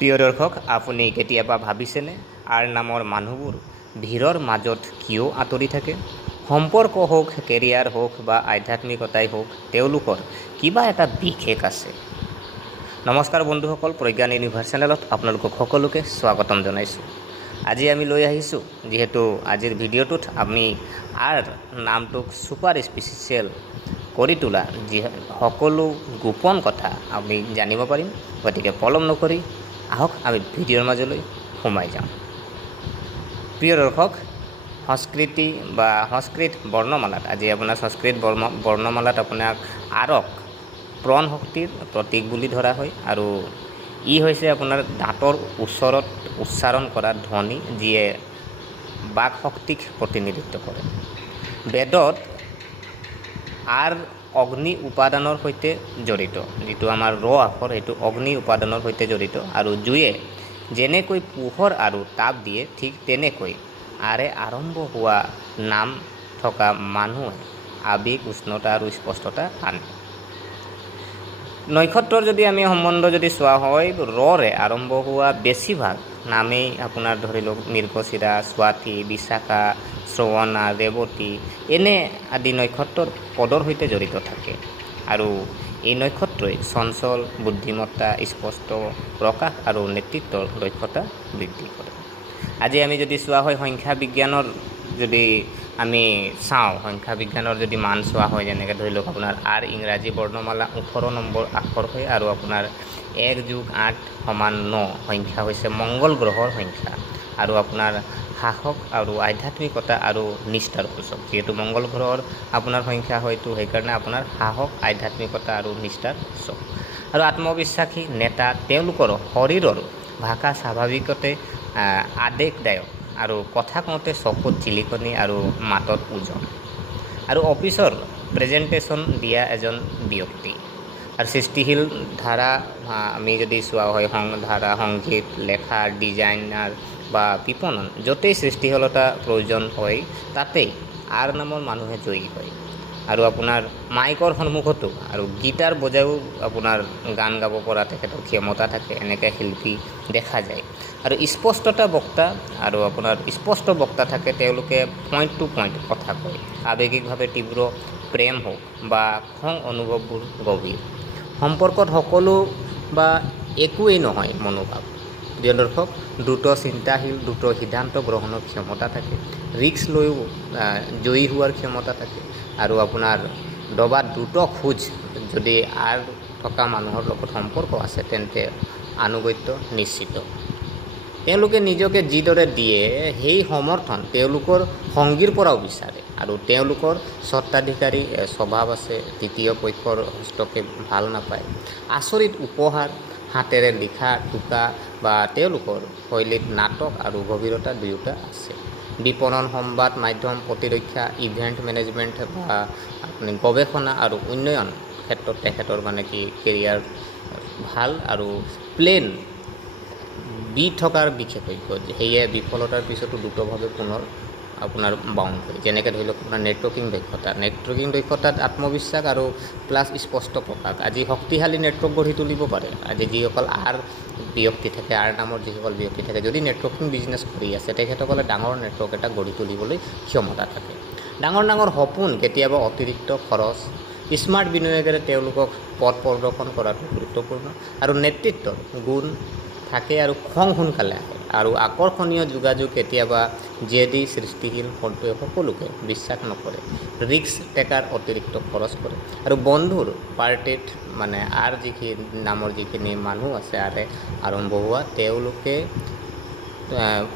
প্ৰিয় দৰ্শক, আপুনি কেতিয়াবা ভাবিছেনে আৰ নামৰ মানুহবোৰ ভিৰৰ মাজত কিয় আঁতৰি থাকে? সম্পৰ্ক হওক, কেৰিয়াৰ হওক বা আধ্যাত্মিকতাই হওক, তেওঁলোকৰ কিবা এটা বিশেষ আছে। নমস্কাৰ বন্ধুসকল, প্ৰজ্ঞান ইউনিভাৰ্ছ চেনেলত আপোনালোকক সকলোকে স্বাগতম জনাইছোঁ। আজি আমি লৈ আহিছোঁ, যিহেতু আজিৰ ভিডিঅ'টোত আমি আৰ নামটোক ছুপাৰ স্পেচিয়েল কৰি তোলা যি সকলো গোপন কথা আমি জানিব পাৰিম। গতিকে পলম নকৰি আহক আমি ভিডিঅ'ৰ মাজলৈ সোমাই যাওঁ। প্ৰিয় দৰ্শক, সংস্কৃতি বা সংস্কৃত বৰ্ণমালাত আজি আপোনাৰ সংস্কৃত বৰ্ণমালাত আপোনাক আৰক প্ৰাণ শক্তিৰ প্ৰতীক বুলি ধৰা হয়, আৰু ই হৈছে আপোনাৰ দাঁতৰ ওচৰত উচ্চাৰণ কৰা ধ্বনি, যিয়ে বাক শক্তিক প্ৰতিনিধিত্ব কৰে। বেদত আৰ অগ্নি উপাদানৰ সৈতে জড়িত, যিটো আমাৰ আখৰ সেইটো অগ্নি উপাদানৰ সৈতে জড়িত, আৰু জুয়ে যেনেকৈ পোহৰ আৰু তাপ দিয়ে, ঠিক তেনেকৈ আৰে আৰম্ভ হোৱা নাম থকা মানুহে আৱেগ, উষ্ণতা আৰু স্পষ্টতা আনে। নক্ষত্ৰৰ যদি আমি সম্বন্ধ যদি চোৱা হয়, ৰে আৰম্ভ হোৱা বেছিভাগ নামেই আপোনাৰ ধৰি লওক মৃগশিৰা, স্বাতি, বিশাখা, শ্ৰৱণা, ৰেৱতী এনে আদি নক্ষত্ৰৰ পদৰ সৈতে জড়িত থাকে, আৰু এই নক্ষত্ৰই চঞ্চল, বুদ্ধিমত্তা, স্পষ্ট প্ৰকাশ আৰু নেতৃত্বৰ দক্ষতা বৃদ্ধি কৰে। আজি আমি যদি চোৱা হয় সংখ্যা বিজ্ঞানৰ যদি আমি চাওঁ, সংখ্যা বিজ্ঞানৰ যদি মান চোৱা হয়, যেনেকৈ ধৰি লওক আপোনাৰ আৰ ইংৰাজী বৰ্ণমালা 18 নম্বৰ আখৰ হয়, আৰু আপোনাৰ 1+8 = 9 সংখ্যা হৈছে মংগল গ্ৰহৰ সংখ্যা, আৰু আপোনাৰ সাহস আৰু আধ্যাত্মিকতা আৰু নিষ্ঠাৰ সূচক। যিহেতু মংগল গ্ৰহৰ আপোনাৰ সংখ্যা হয়তো সেইকাৰণে আপোনাৰ সাহস, আধ্যাত্মিকতা আৰু নিষ্ঠাৰ সূচক। আৰু আত্মবিশ্বাসী নেতা, তেওঁলোকৰ শৰীৰৰ ভাষা স্বাভাৱিকতে আৱেগদায়ক, আৰু কথা কওঁতে চকুত জিলিকনি আৰু মাতত ওজন, আৰু অফিচৰ প্ৰেজেণ্টেশ্যন দিয়া এজন ব্যক্তি। আৰু সৃষ্টিশীল ধাৰা আমি যদি চোৱা হয়, ধাৰা, সংগীত, লেখা, ডিজাইনাৰ বা বিপণন, য'তেই সৃষ্টিশীলতা প্ৰয়োজন হয় তাতেই আৰ নামৰ মানুহে জয়ী হয়। আৰু আপোনাৰ মাইকৰ সন্মুখতো আৰু গীটাৰ বজায়ো আপোনাৰ গান গাব পৰা তেখেতৰ ক্ষমতা থাকে, এনেকৈ শিল্পী দেখা যায়। আৰু স্পষ্টতা বক্তা, আৰু আপোনাৰ স্পষ্ট বক্তা থাকে, তেওঁলোকে পইণ্ট টু পইণ্ট কথা কয়, আৱেগিকভাৱে তীব্ৰ প্ৰেম হওক বা খং অনুভৱবোৰ গভীৰ, সম্পৰ্কত সকলো বা একোৱেই নহয় মনোভাৱ। প্ৰিয় দৰ্শক, দ্ৰুত চিন্তাশীল, দ্ৰুত সিদ্ধান্ত গ্ৰহণৰ ক্ষমতা থাকে, ৰিস্ক লৈও জয়ী হোৱাৰ ক্ষমতা থাকে, আৰু আপোনাৰ দবাত দ্ৰুত খোজ যদি আৰ থকা মানুহৰ লগত সম্পৰ্ক আছে তেন্তে আনুগত্য নিশ্চিত। তেওঁলোকে নিজকে যিদৰে দিয়ে সেই সমৰ্থন তেওঁলোকৰ সংগীৰ পৰাও বিচাৰে, আৰু তেওঁলোকৰ স্বত্বাধিকাৰী স্বভাৱ আছে, তৃতীয় পক্ষৰ হস্তক্ষেপ ভাল নাপায়। আচৰিত উপহাৰ, হাতেৰে লিখা টোকা বা তেওঁলোকৰ শৈলীত নাটক আৰু গভীৰতা দুয়োটা আছে। বিপণন, সংবাদ মাধ্যম, প্ৰতিৰক্ষা, ইভেণ্ট মেনেজমেণ্ট বা আপুনি গৱেষণা আৰু উন্নয়ন ক্ষেত্ৰত তেখেতৰ মানে কি কেৰিয়াৰ ভাল, আৰু প্লেন বি থকাৰ বিশেষজ্ঞ, সেয়ে বিফলতাৰ পিছতো দ্ৰুতভাৱে পুনৰ আপোনাৰ বাউণ্ড হয়। যেনেকৈ ধৰি লওক আপোনাৰ নেটৱৰ্কিং দক্ষতাত আত্মবিশ্বাস আৰু প্লাছ স্পষ্ট প্ৰকাশ। আজি শক্তিশালী নেটৱৰ্ক গঢ়ি তুলিব পাৰে। আজি যিসকল আৰ ব্যক্তি থাকে, আৰ নামৰ যিসকল ব্যক্তি থাকে, যদি নেটৱৰ্কিং বিজনেছ কৰি আছে, তেখেতসকলে ডাঙৰ নেটৱৰ্ক এটা গঢ়ি তুলিবলৈ ক্ষমতা থাকে। ডাঙৰ ডাঙৰ সপোন, কেতিয়াবা অতিৰিক্ত খৰচ, স্মাৰ্ট বিনিয়োগেৰে তেওঁলোকক পথ প্ৰদৰ্শন কৰাটো গুৰুত্বপূৰ্ণ, আৰু নেতৃত্বৰ গুণ থাকে, আৰু খং সোনকালে আহে, আৰু আকৰ্ষণীয় যোগাযোগ, কেতিয়াবা জেদী, সৃষ্টিশীল, সকলোকে বিশ্বাস নকৰে, ৰিস্ক টেকাৰ, অতিৰিক্ত খৰচ কৰে। আৰু বন্ধুৰ পাৰ্টিত মানে আৰ নামৰ যিখিনি মানুহ আছে, আৰে আৰম্ভ হোৱা, তেওঁলোকে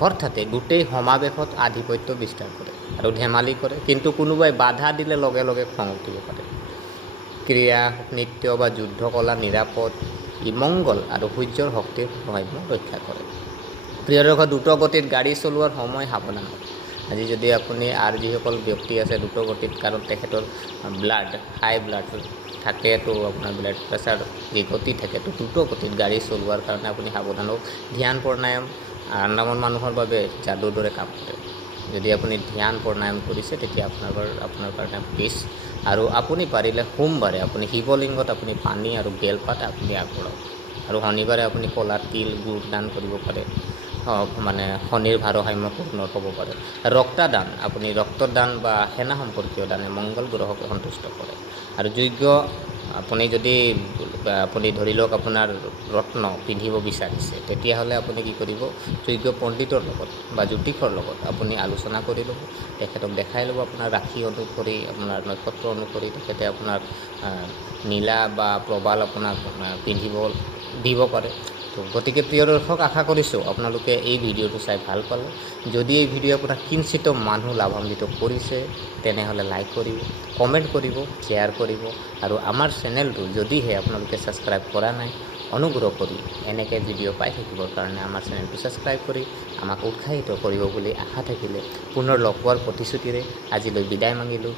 অৰ্থাৎ গোটেই সমাৱেশত আধিপত্য বিস্তাৰ কৰে আৰু ধেমালি কৰে, কিন্তু কোনোবাই বাধা দিলে লগে লগে খং উঠিব পাৰে। ক্ৰীড়া, নৃত্য বা যুদ্ধ কলা নিৰাপদ, ই মংগল আৰু সূৰ্যৰ শক্তিৰ ভাৰসাম্য ৰক্ষা কৰে। প্ৰিয় দৰ্শক, দ্ৰুত গতিত গাড়ী চলোৱাৰ সময় সাৱধান হয়। আজি যদি আপুনি আৰু যিসকল ব্যক্তি আছে দ্ৰুত গতিত, কাৰণ তেখেতৰ হাই ব্লাড থাকেতো, আপোনাৰ ব্লাড প্ৰেছাৰ যি গতি থাকে, তো দ্ৰুত গতিত গাড়ী চলোৱাৰ কাৰণে আপুনি সাৱধান হওক। ধ্যান প্ৰণায়াম আৰ নামৰ মানুহৰ বাবে যাদুৰ দৰে কাম কৰে। যদি আপুনি ধ্যান প্ৰণায়াম কৰিছে, তেতিয়া আপোনাৰ কাৰণে পিছ, আৰু আপুনি পাৰিলে সোমবাৰে আপুনি শিৱলিংগত আপুনি পানী আৰু বেলপাত আপুনি আগবঢ়াওক। আৰু শনিবাৰে আপুনি ক'লা তিল গুড় দান কৰিব পাৰে, মানে শনিৰ ভাৰসাম্য পূৰ্ণ হ'ব পাৰে। ৰক্তদান, আপুনি ৰক্তদান বা সেনা সম্পৰ্কীয় দানে মংগল গ্ৰহক সন্তুষ্ট কৰে। আৰু যজ্ঞ, আপুনি যদি আপুনি ধৰি লওক আপোনাৰ ৰত্ন পিন্ধিব বিচাৰিছে, তেতিয়াহ'লে আপুনি কি কৰিব, যজ্ঞ পণ্ডিতৰ লগত বা জ্যোতিষৰ লগত আপুনি আলোচনা কৰি ল'ব, তেখেতক দেখাই ল'ব আপোনাৰ ৰাশি অনুসৰি, আপোনাৰ নক্ষত্ৰ অনুসৰি তেখেতে আপোনাক নীলা বা প্ৰবাল আপোনাক পিন্ধিব দিব পাৰে। তো গতিকে প্ৰিয় দৰ্শক, আশা কৰিছোঁ আপোনালোকে এই ভিডিঅ'টো চাই ভাল পালে। যদি এই ভিডিঅ' আপোনাক কিঞ্চিত মানুহ লাভান্বিত কৰিছে, তেনেহ'লে লাইক কৰিব, কমেণ্ট কৰিব, শ্বেয়াৰ কৰিব। আৰু আমাৰ চেনেলটো যদিহে আপোনালোকে ছাবস্ক্ৰাইব কৰা নাই, অনুগ্ৰহ কৰি এনেকৈ ভিডিঅ' পাই থাকিবৰ কাৰণে আমাৰ চেনেলটো ছাবস্ক্ৰাইব কৰি আমাক উৎসাহিত কৰিব বুলি আশা থাকিলে পুনৰ লগ পোৱাৰ প্ৰতিশ্ৰুতিৰে আজিলৈ বিদায় মাগিলোঁ।